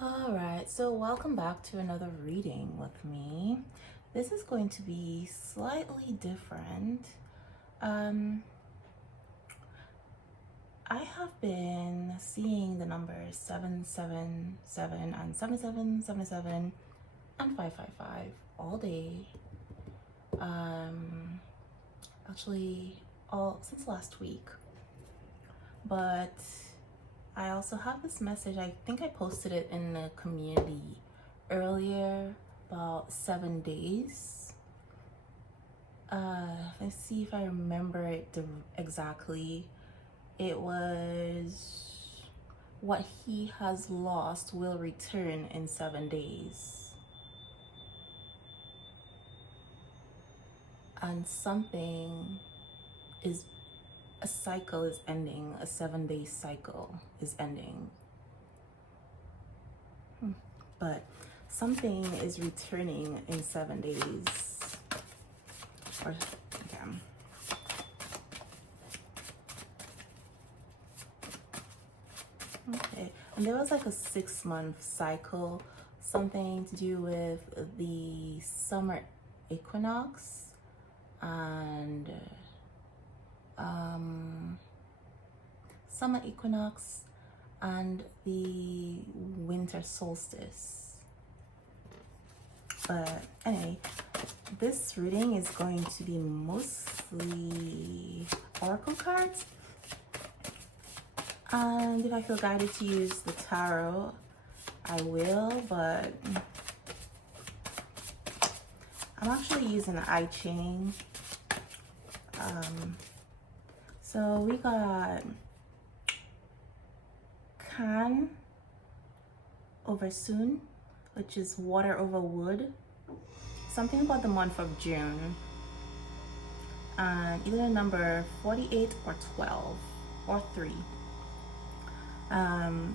All right, so welcome back to another reading with me. This is going to be slightly different. I have been seeing the numbers 777 and 7777 and 555 all day. Actually, all since last week. But I also have this message. I think I posted it in the community earlier, about 7 days. Let's see if I remember it exactly. It was what he has lost will return in 7 days. And a cycle is ending, a 7-day cycle is ending. But something is returning in 7 days. Okay, and there was like a 6-month cycle, something to do with the summer equinox and the winter solstice. But anyway, this reading is going to be mostly oracle cards. And if I feel guided to use the tarot, I will, but I'm actually using the I Ching. So we got Can over Soon, which is water over wood. Something about the month of June. And either number 48 or 12 or 3.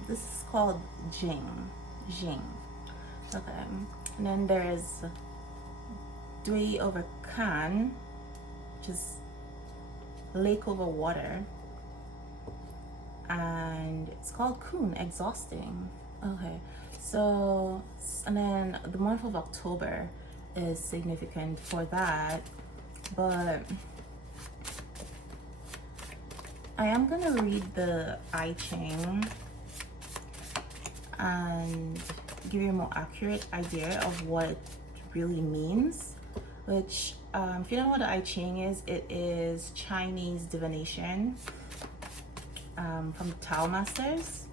This is called Jing. Okay. And then there's Dui over Kan, which is lake over water. And it's called Kun, exhausting. Okay. So, and then the month of October is significant for that. But I am gonna read the I Ching and give you a more accurate idea of what it really means. Which, if you don't know what the I Ching is, it is Chinese divination from the Tao Masters.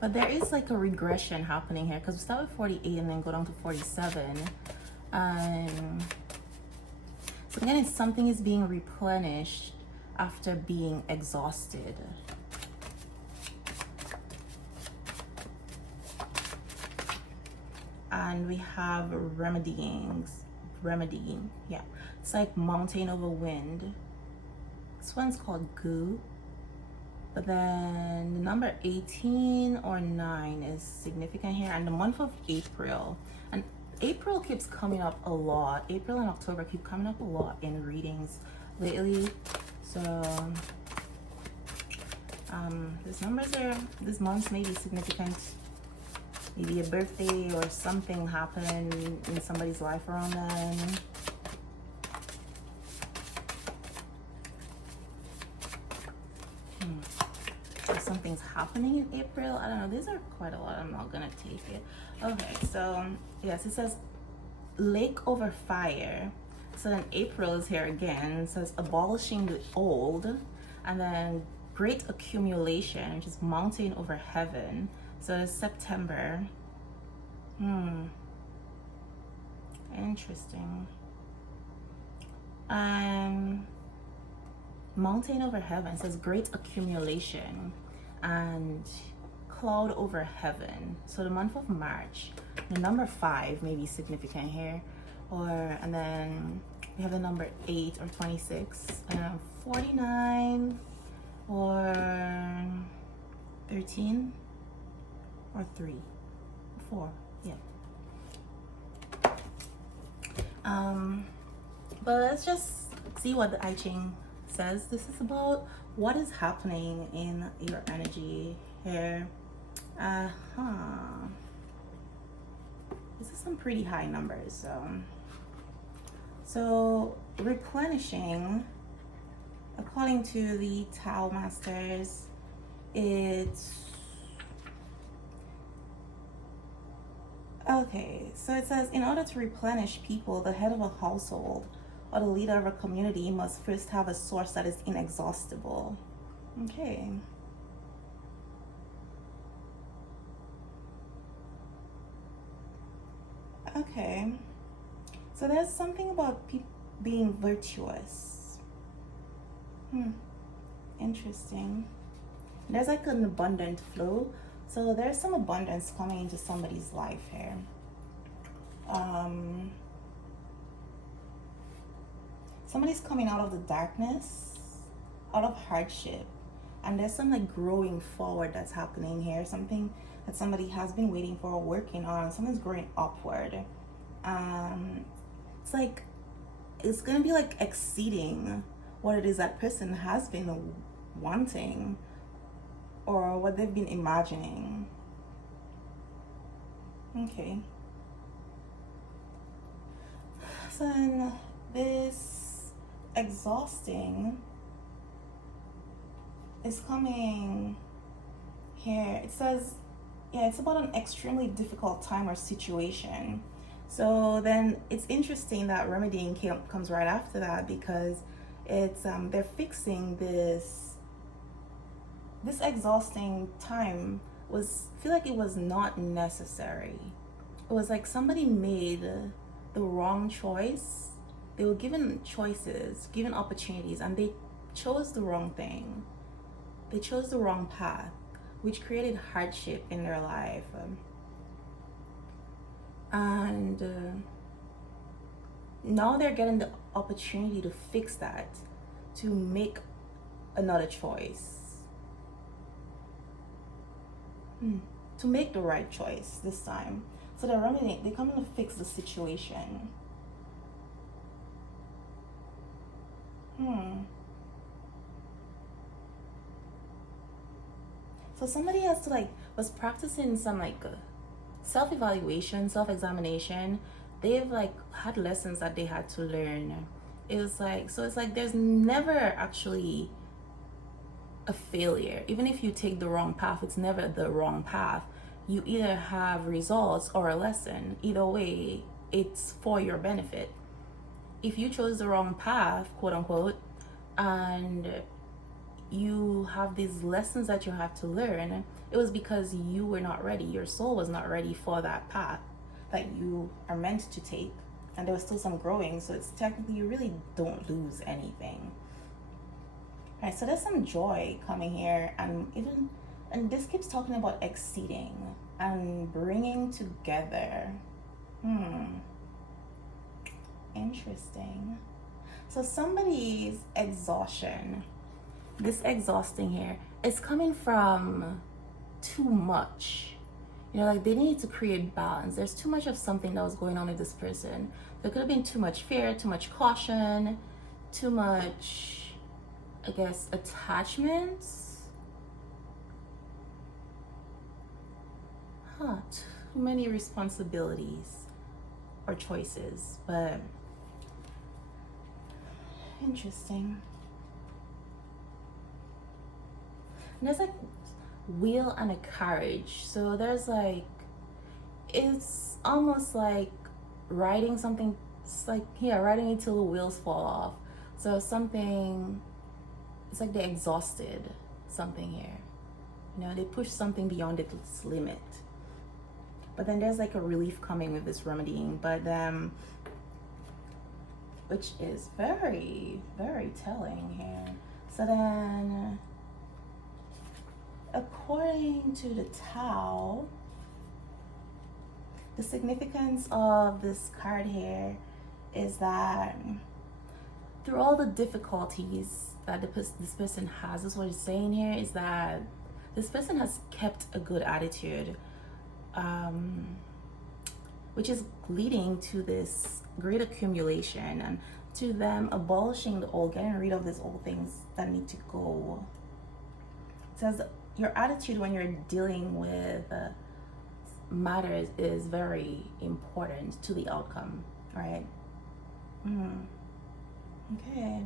But there is like a regression happening here because we start with 48 and then go down to 47. So again, something is being replenished after being exhausted. And we have remedying. Yeah, it's like mountain over wind. This one's called Gu. But then the number 18 or 9 is significant here, and the month of April. And April keeps coming up a lot. April and October keep coming up a lot in readings lately. So these months may be significant. Maybe a birthday or something happened in somebody's life around then. Something's happening in April. I don't know. These are quite a lot. I'm not gonna take it. Okay, so yes, it says lake over fire. So then April is here again. It says abolishing the old, and then great accumulation, which is mountain over heaven. So it's September. Interesting. Mountain over heaven says great accumulation and cloud over heaven. So the month of March, the number 5 may be significant here, and then we have the number 8 or 26, 49 or 13 or 3, 4, yeah. But let's just see what the I Ching says. This is about what is happening in your energy here? This is some pretty high numbers. So replenishing, according to the Tao Masters, it's okay. So it says, in order to replenish people, the head of a household or the leader of a community must first have a source that is inexhaustible. Okay. Okay. So there's something about people being virtuous. Interesting. There's like an abundant flow. So there's some abundance coming into somebody's life here. Somebody's coming out of the darkness, out of hardship, and there's some like growing forward that's happening here. Something that somebody has been waiting for or working on. Something's growing upward. It's like it's gonna be like exceeding what it is that person has been wanting or what they've been imagining. Okay. So then this exhausting is coming here. It says, yeah, it's about an extremely difficult time or situation. So then it's interesting that remedying comes right after that, because it's they're fixing this exhausting time. I feel like it was not necessary. It was like somebody made the wrong choice. They were given choices, given opportunities, and they chose the wrong thing. They chose the wrong path, which created hardship in their life. And now they're getting the opportunity to fix that, to make another choice, to make the right choice this time. So they're coming to fix the situation. So somebody has to was practicing some self-evaluation, self-examination. They've had lessons that they had to learn. It's like there's never actually a failure. Even if you take the wrong path, it's never the wrong path. You either have results or a lesson. Either way, it's for your benefit. If you chose the wrong path, quote unquote, and you have these lessons that you have to learn, it was because you were not ready. Your soul was not ready for that path that you are meant to take. And there was still some growing. So it's technically, you really don't lose anything. All right, so there's some joy coming here. And this keeps talking about exceeding and bringing together. Interesting. So somebody's exhaustion, this exhausting here, is coming from too much. They need to create balance. There's too much of something that was going on with this person. There could have been too much fear, too much caution, too much, I guess, attachments. Too many responsibilities or choices, but interesting. And there's wheel and a carriage. So there's it's almost like riding something. It's riding it till the wheels fall off. So something, it's like they exhausted something here. They push something beyond its limit. But then there's a relief coming with this remedying, but which is very, very telling here. So then, according to the Tao, the significance of this card here is that through all the difficulties that this person has, this is what it's saying here, is that this person has kept a good attitude, which is leading to this great accumulation and to them abolishing the old, getting rid of these old things that need to go. It says your attitude when you're dealing with matters is very important to the outcome, right? Okay.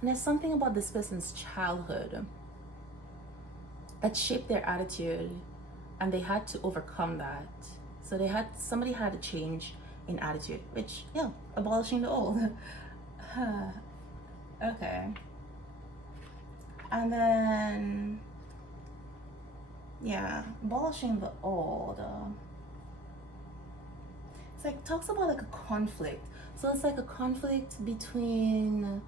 And there's something about this person's childhood that shaped their attitude, and they had to overcome that. So somebody had to change in attitude, which, yeah, abolishing the old. Okay. And then, yeah, abolishing the old. It's like, talks about like a conflict. So it's like a conflict between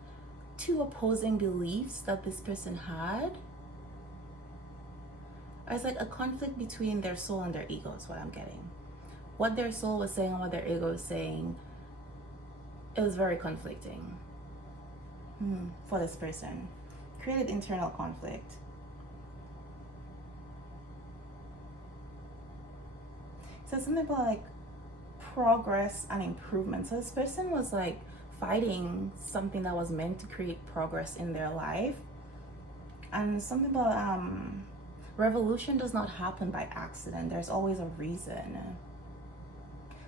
two opposing beliefs that this person had. It's like a conflict between their soul and their ego is what I'm getting. What their soul was saying and what their ego was saying, it was very conflicting for this person. Created internal conflict. So something about like progress and improvement. So this person was like fighting something that was meant to create progress in their life. And something about revolution does not happen by accident. There's always a reason.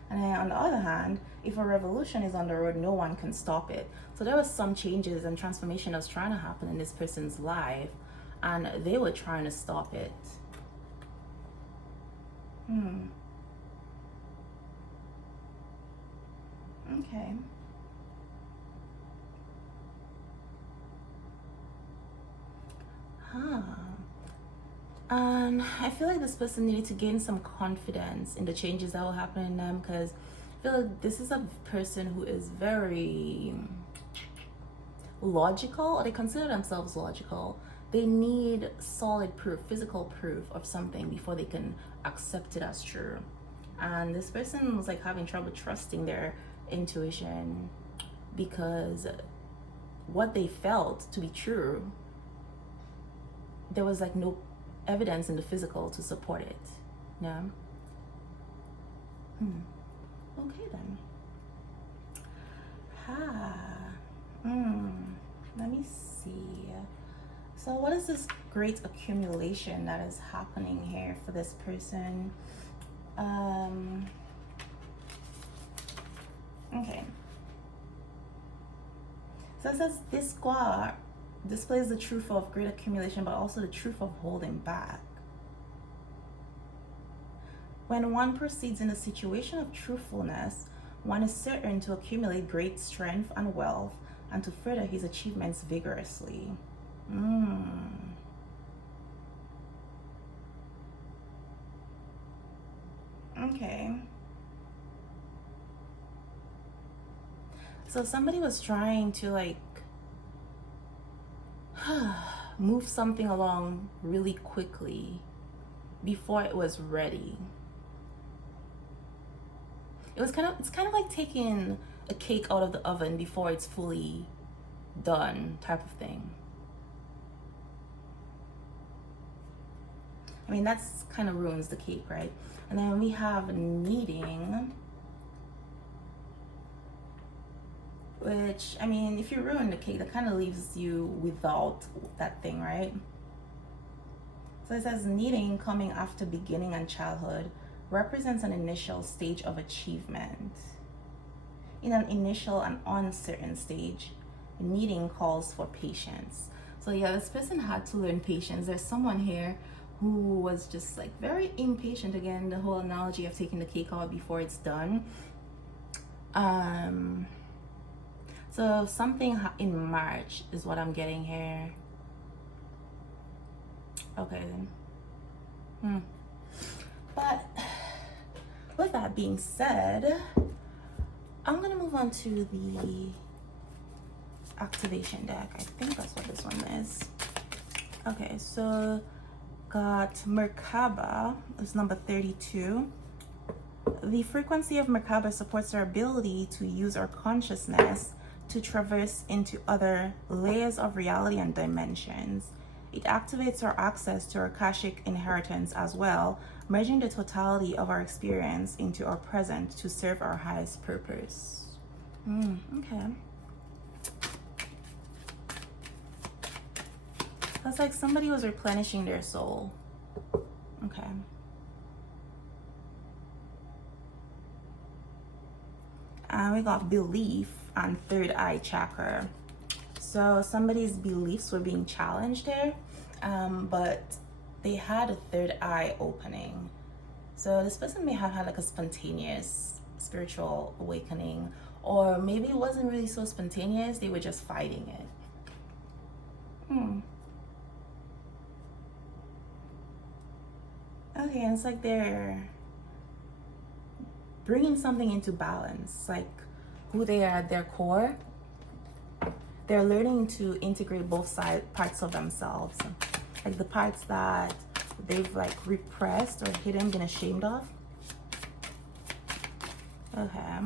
And then on the other hand, if a revolution is on the road, no one can stop it. So there was some changes and transformation that was trying to happen in this person's life, and they were trying to stop it. Okay. And I feel like this person needed to gain some confidence in the changes that will happen in them, because I feel like this is a person who is very logical, or they consider themselves logical. They need solid proof, physical proof of something before they can accept it as true. And this person was like having trouble trusting their intuition, because what they felt to be true, there was like no evidence in the physical to support it. Yeah. Okay then. Let me see. So what is this great accumulation that is happening here for this person? Okay. So it says this square displays the truth of great accumulation, but also the truth of holding back. When one proceeds in a situation of truthfulness, one is certain to accumulate great strength and wealth and to further his achievements vigorously. Okay. So somebody was trying to like move something along really quickly before it was ready. It's kind of like taking a cake out of the oven before it's fully done, type of thing. I mean, that's kind of ruins the cake, right? And then we have kneading, which, I mean, if you ruin the cake, that kind of leaves you without that thing, right? So it says kneading, coming after beginning and childhood, represents an initial stage of achievement. In an initial and uncertain stage, kneading calls for patience. So yeah, this person had to learn patience. There's someone here who was just like very impatient. Again, the whole analogy of taking the cake out before it's done. So something in March is what I'm getting here. Okay then. But with that being said, I'm gonna move on to the activation deck. I think that's what this one is. Okay, so got Merkaba, is number 32. The frequency of Merkaba supports our ability to use our consciousness to traverse into other layers of reality and dimensions. It activates our access to our Akashic inheritance as well, merging the totality of our experience into our present to serve our highest purpose. Okay. That's like somebody was replenishing their soul. Okay. And we got belief and third eye chakra. So somebody's beliefs were being challenged there, but they had a third eye opening. So this person may have had like a spontaneous spiritual awakening, or maybe it wasn't really so spontaneous, they were just fighting it. Okay, and it's like they're bringing something into balance, like who they are at their core. They're learning to integrate both parts of themselves, like the parts that they've like repressed or hidden, been ashamed of. Okay.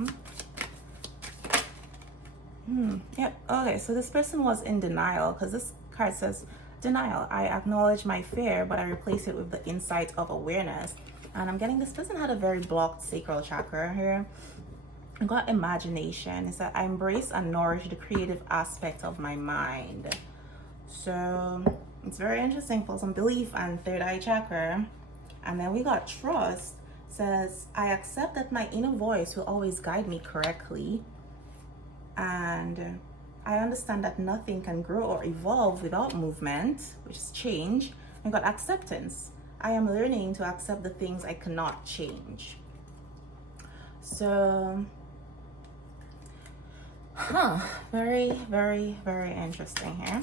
Yep. Okay, so this person was in denial, because this card says denial. I acknowledge my fear, but I replace it with the insight of awareness. And I'm getting this person had a very blocked sacral chakra here. I got imagination. It's that I embrace and nourish the creative aspect of my mind. So it's very interesting for some belief and third eye chakra. And then we got trust. It says I accept that my inner voice will always guide me correctly. And I understand that nothing can grow or evolve without movement, which is change. I got acceptance. I am learning to accept the things I cannot change. So, very, very, very interesting here.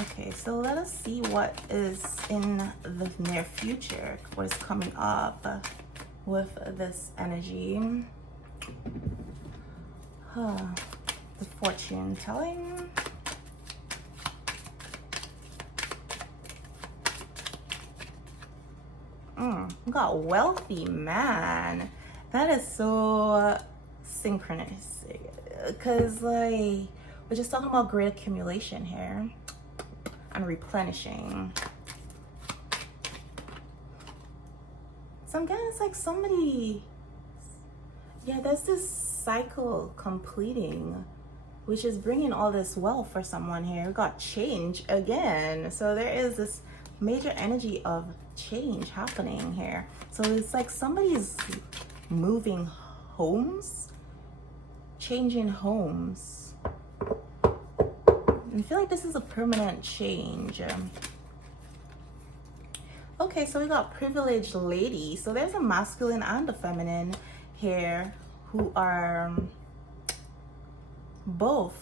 Okay, so let us see what is in the near future, what is coming up with this energy. The fortune telling. We got wealthy man. That is so synchronous, because like we're just talking about great accumulation here and replenishing. So I'm getting it's like somebody, yeah, there's this cycle completing, which is bringing all this wealth for someone here. We got change again. So there is this major energy of change happening here. So it's like somebody's moving homes, changing homes. I feel like this is a permanent change. Okay, so we got privileged lady. So there's a masculine and a feminine here who are both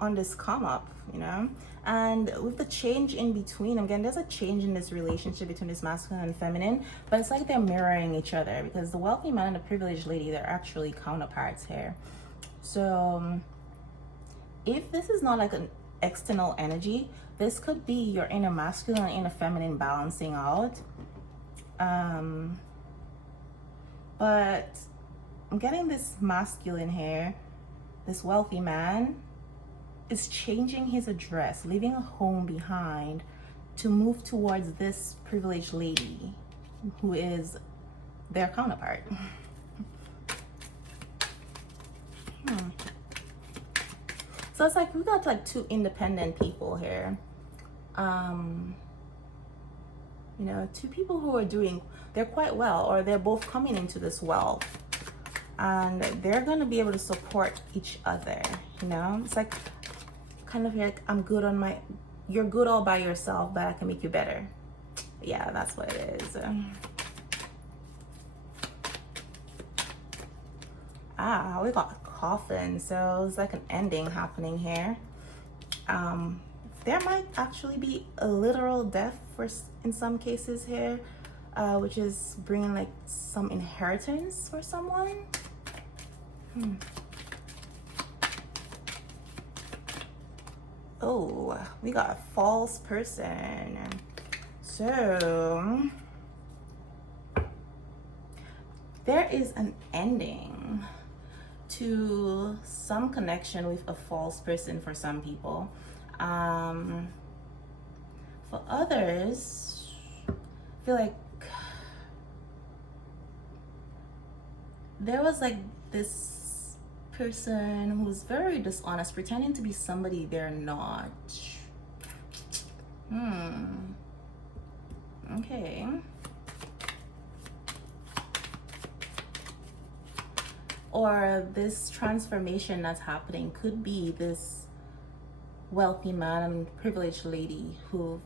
on this come up, you know. And with the change in between, again, there's a change in this relationship between this masculine and feminine, but it's like they're mirroring each other, because the wealthy man and the privileged lady, they're actually counterparts here. So if this is not like an external energy, this could be your inner masculine and inner feminine balancing out. But I'm getting this masculine here, this wealthy man is changing his address, leaving a home behind to move towards this privileged lady who is their counterpart. So it's like we got like two independent people here. You know, two people who are they're quite well, or they're both coming into this wealth, and they're going to be able to support each other. You know, it's like kind of like you're good all by yourself, but I can make you better. Yeah, that's what it is. We got coffin. So it's like an ending happening here. There might actually be a literal death in some cases here, which is bringing like some inheritance for someone. Oh, we got a false person. So there is an ending to some connection with a false person for some people. For others, I feel like there was like this person who's very dishonest, pretending to be somebody they're not. Okay. Or this transformation that's happening could be this wealthy man and privileged lady who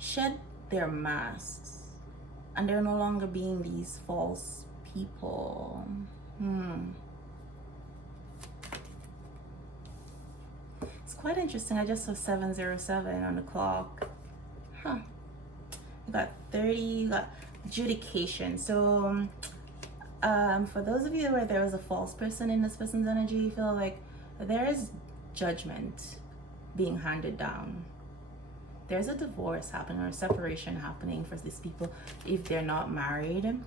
shed their masks and they're no longer being these false people. It's quite interesting. I just saw 707 on the clock. You got 30, you got adjudication. So for those of you where there was a false person in this person's energy, you feel like there is judgment being handed down. There's a divorce happening or a separation happening for these people if they're not married.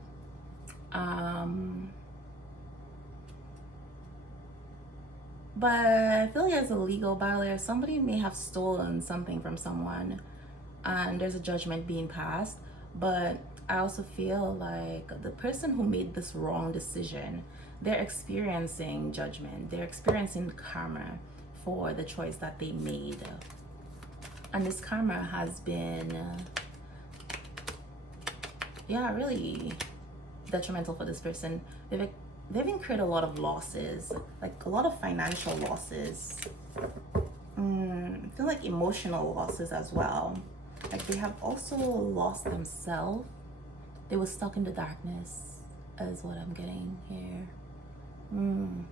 But I feel like as a legal battle, somebody may have stolen something from someone and there's a judgment being passed. But I also feel like the person who made this wrong decision, they're experiencing judgment. They're experiencing karma for the choice that they made. And this karma has been, really detrimental for this person. They've incurred a lot of losses, like a lot of financial losses. I feel like emotional losses as well. Like they have also lost themselves. They were stuck in the darkness, is what I'm getting here. And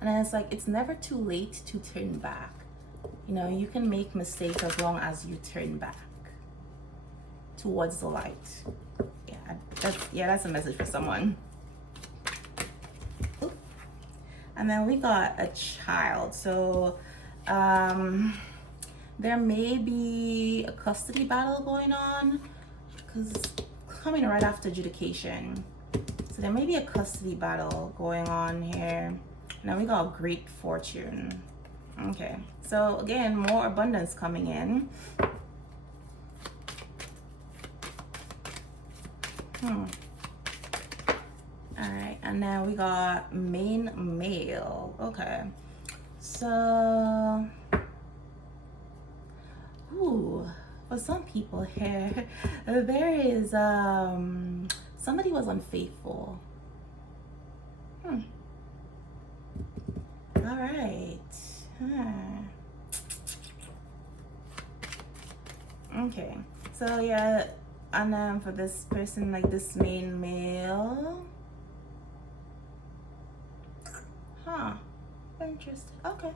then it's like, it's never too late to turn back. You know, you can make mistakes as long as you turn back towards the light. That's a message for someone. Ooh. And then we got a child. So there may be a custody battle going on because coming right after adjudication. So there may be a custody battle going on here. Now we got great fortune. Okay, so again, more abundance coming in. All right, and then we got main male. Okay, so for some people here, there is somebody was unfaithful. All right. Okay, so yeah, and for this person, like this main male, interesting. Okay,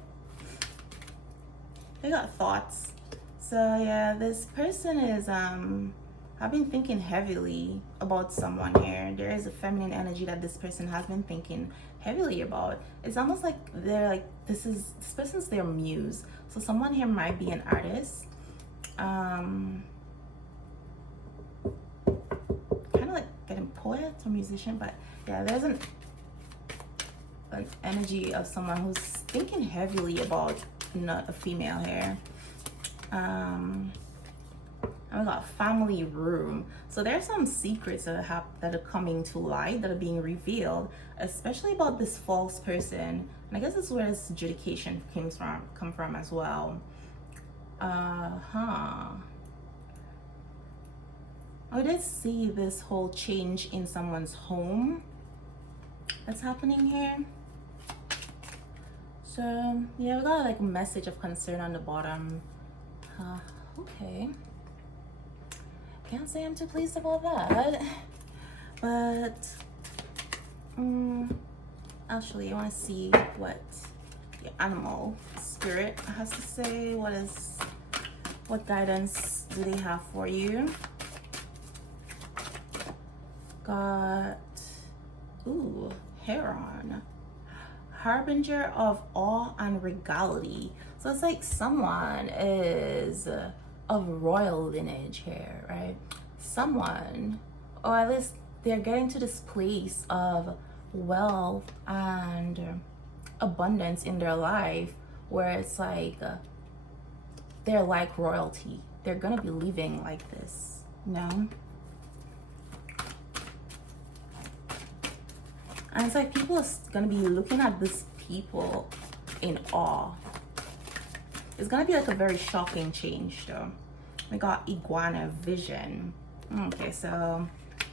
they got thoughts. So yeah, this person is I've been thinking heavily about someone here. There is a feminine energy that this person has been thinking heavily about. It's almost like they're like, this person's their muse. So someone here might be an artist. Kind of like getting poet or musician, but yeah, there's an energy of someone who's thinking heavily about a female here. And we got family room. So there's some secrets that are coming to light, that are being revealed, especially about this false person. And I guess that's where this adjudication come from as well. I did see this whole change in someone's home that's happening here. So yeah, we got like a message of concern on the bottom. Okay. Can't say I'm too pleased about that. But actually I want to see what your animal spirit has to say. What guidance do they have for you? Got heron, harbinger of awe and regality. So it's like someone is of royal lineage here, right? Someone, or at least they're getting to this place of wealth and abundance in their life where it's like they're like royalty. they're gonna be living like this, you know? And it's like people are gonna be looking at these people in awe. It's gonna be like a very shocking change though. We got iguana vision. Okay, so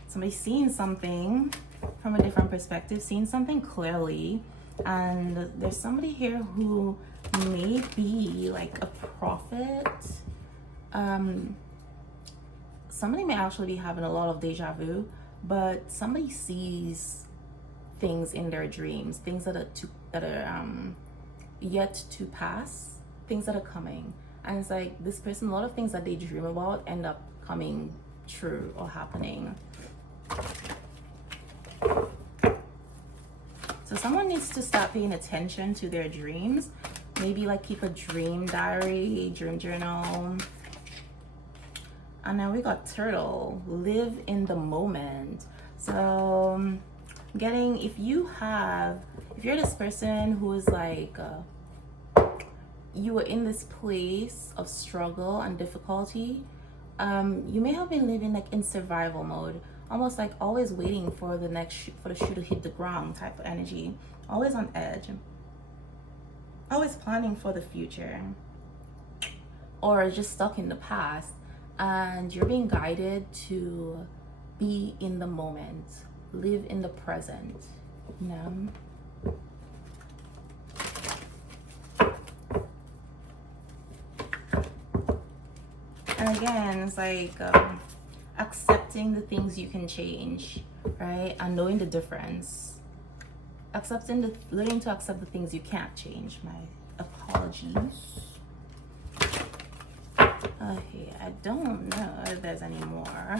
somebody's seeing something from a different perspective, seeing something clearly. And there's somebody here who may be like a prophet. Somebody may actually be having a lot of deja vu, but somebody sees things in their dreams, things that are yet to pass, things that are coming. And it's like this person, a lot of things that they dream about end up coming true or happening. So someone needs to start paying attention to their dreams. Maybe like keep a dream diary, dream journal. And now we got turtle, live in the moment. So getting, if you're this person who is like, you were in this place of struggle and difficulty, you may have been living like in survival mode, almost like always waiting for the shoe to hit the ground type of energy, always on edge, always planning for the future, or just stuck in the past. And you're being guided to be in the moment, live in the present, you know? And again, it's like accepting the things you can change, right? And knowing the difference. Learning to accept the things you can't change. My apologies. Okay, I don't know if there's any more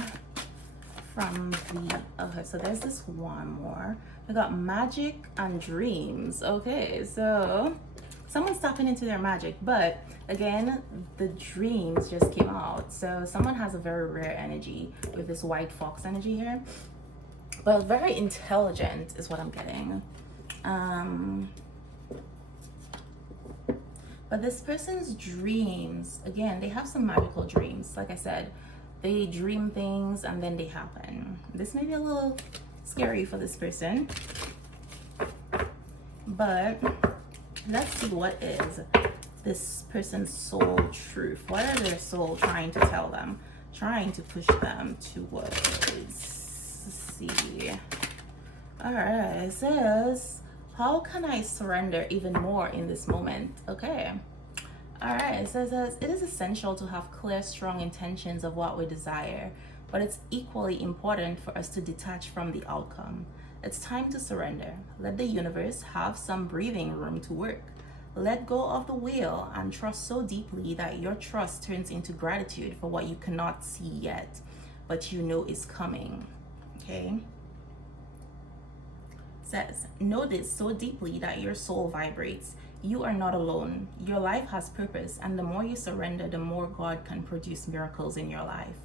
from the, okay, so there's this one more. We got magic and dreams. Okay, so someone's tapping into their magic, but again, the dreams just came out. So someone has a very rare energy with this white fox energy here, but very intelligent is what I'm getting. But this person's dreams, again, they have some magical dreams. Like I said, they dream things and then they happen. This may be a little scary for this person, but let's see what is this person's soul truth. What are their soul trying to tell them, trying to push them towards? Let's see. All right, it says, how can I surrender even more in this moment? Okay. All right, it says, it is essential to have clear, strong intentions of what we desire, but it's equally important for us to detach from the outcome. It's time to surrender. Let the universe have some breathing room to work. Let go of the wheel and trust so deeply that your trust turns into gratitude for what you cannot see yet, but you know is coming. Okay. Says, know this so deeply that your soul vibrates. You are not alone. Your life has purpose, and the more you surrender, the more God can produce miracles in your life.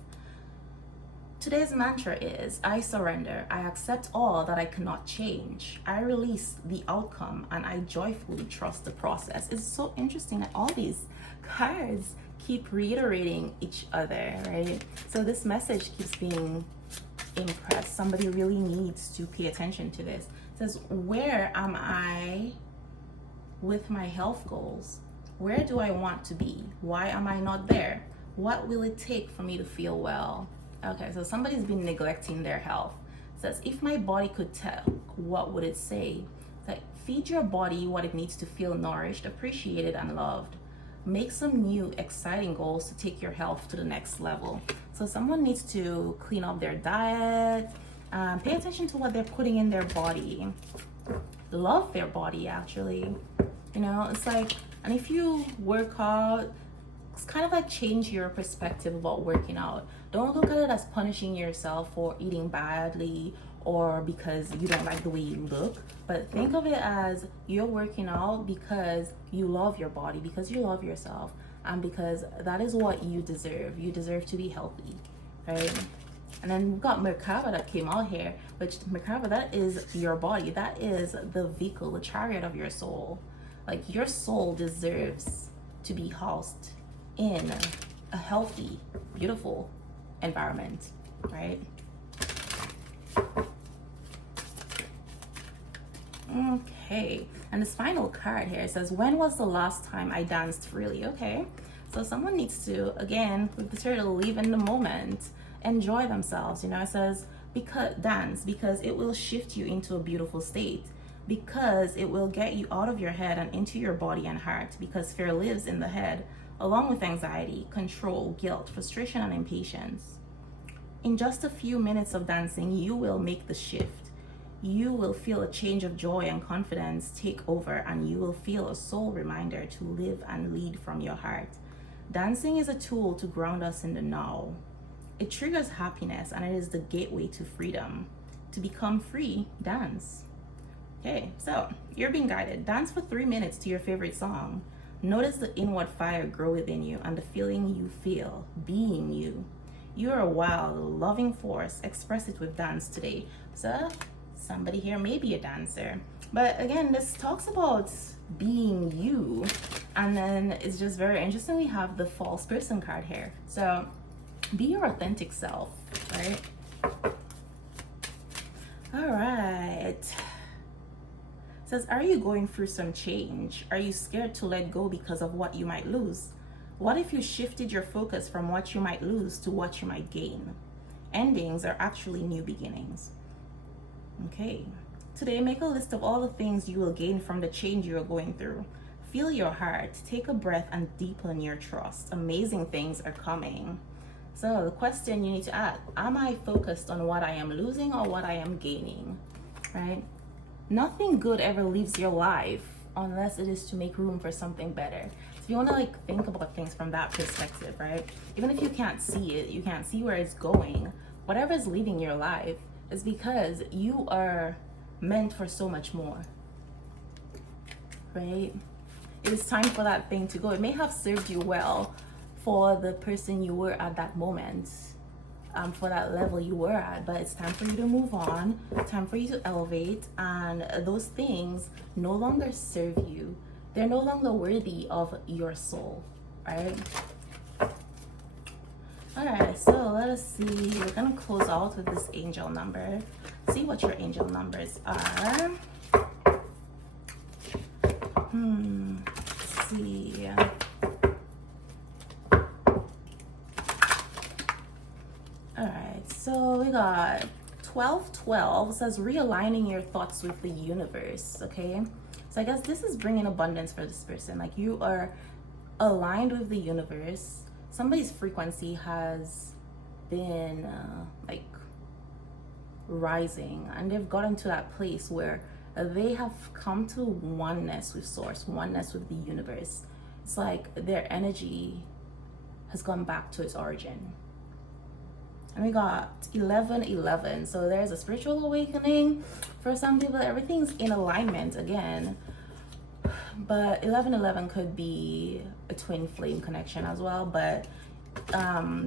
Today's mantra is, I surrender. I accept all that I cannot change. I release the outcome, and I joyfully trust the process. It's so interesting that all these cards keep reiterating each other, right? So this message keeps being impressed. Somebody really needs to pay attention to this. It says, where am I with my health goals? Where do I want to be? Why am I not there? What will it take for me to feel well? Okay, so somebody's been neglecting their health. It says, if my body could tell, what would it say? It's like, feed your body what it needs to feel nourished, appreciated, and loved. Make some new, exciting goals to take your health to the next level. So someone needs to clean up their diet, pay attention to what they're putting in their body, love their body, actually. You know, it's like, and if you work out, it's kind of like change your perspective about working out. Don't look at it as punishing yourself for eating badly or because you don't like the way you look, but think of it as you're working out because you love your body, because you love yourself, and because that is what you deserve. You deserve to be healthy, right? And then we've got Merkaba that came out here, which Merkaba, that is your body. That is the vehicle, the chariot of your soul. Like, your soul deserves to be housed in a healthy, beautiful environment, right? Okay, and this final card here says, when was the last time I danced freely? Okay, so someone needs to, again, with the turtle, live in the moment, enjoy themselves. You know, it says, because dance, because it will shift you into a beautiful state, because it will get you out of your head and into your body and heart, because fear lives in the head, along with anxiety, control, guilt, frustration, and impatience. In just a few minutes of dancing, you will make the shift. You will feel a change of joy and confidence take over, and you will feel a soul reminder to live and lead from your heart. Dancing is a tool to ground us in the now. It triggers happiness, and it is the gateway to freedom. To become free, dance. Okay, so you're being guided. Dance for 3 minutes to your favorite song. Notice the inward fire grow within you and the feeling you feel being you. You're a wild, loving force. Express it with dance today. So somebody here may be a dancer, but again, this talks about being you, and then it's just very interesting. We have the false person card here, so be your authentic self, right? All right, it says, are you going through some change? Are you scared to let go because of what you might lose? What if you shifted your focus from what you might lose to what you might gain? Endings are actually new beginnings. Okay, today make a list of all the things you will gain from the change you are going through. Feel your heart, take a breath, and deepen your trust. Amazing things are coming. So the question you need to ask, am I focused on what I am losing or what I am gaining, right? Nothing good ever leaves your life unless it is to make room for something better. So if you want to like think about things from that perspective, right? Even if you can't see it, you can't see where it's going, whatever is leaving your life is because you are meant for so much more, right? It is time for that thing to go. It may have served you well for the person you were at that moment, for that level you were at, but it's time for you to move on, time for you to elevate, and those things no longer serve you. They're no longer worthy of your soul, right? All right, so let us see. We're gonna close out with this angel number. See what your angel numbers are. Let's see. All right, so we got 1212. Says realigning your thoughts with the universe. Okay, so I guess this is bringing abundance for this person. Like you are aligned with the universe. Somebody's frequency has been like rising, and they've gotten to that place where they have come to oneness with source, oneness with the universe. It's like their energy has gone back to its origin. And we got 1111, so there's a spiritual awakening for some people. Everything's in alignment again, but 1111 could be a twin flame connection as well. But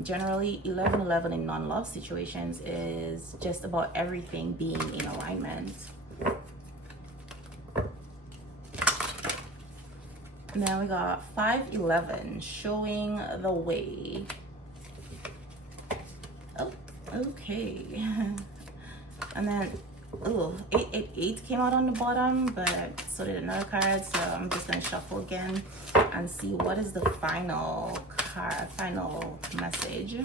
generally 1111 in non-love situations is just about everything being in alignment. And then we got 511 showing the way. Oh, okay. And then 888 came out on the bottom, but so did another card. So I'm just gonna shuffle again and see what is the final card, final message.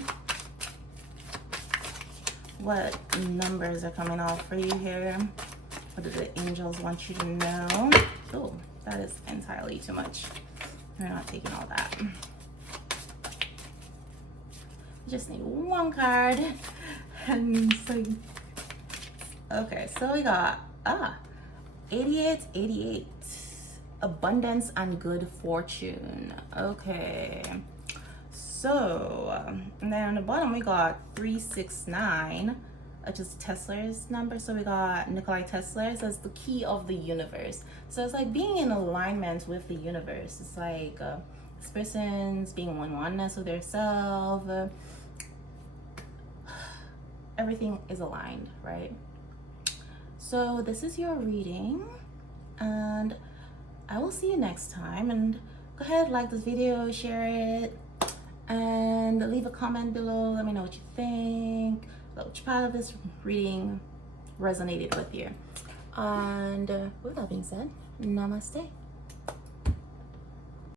What numbers are coming out for you here? What do the angels want you to know? Oh, that is entirely too much. We're not taking all that. Just need one card. And so, okay, so we got 8888, abundance and good fortune. Okay, so and then on the bottom we got 369, which is Tesla's number. So we got Nikola Tesla as the key of the universe. So it's like being in alignment with the universe. It's like this person's being in oneness with their self. Everything is aligned, right? So this is your reading, and I will see you next time. And go ahead, like this video, share it, and leave a comment below. Let me know what you think, which part of this reading resonated with you. And with that being said, namaste.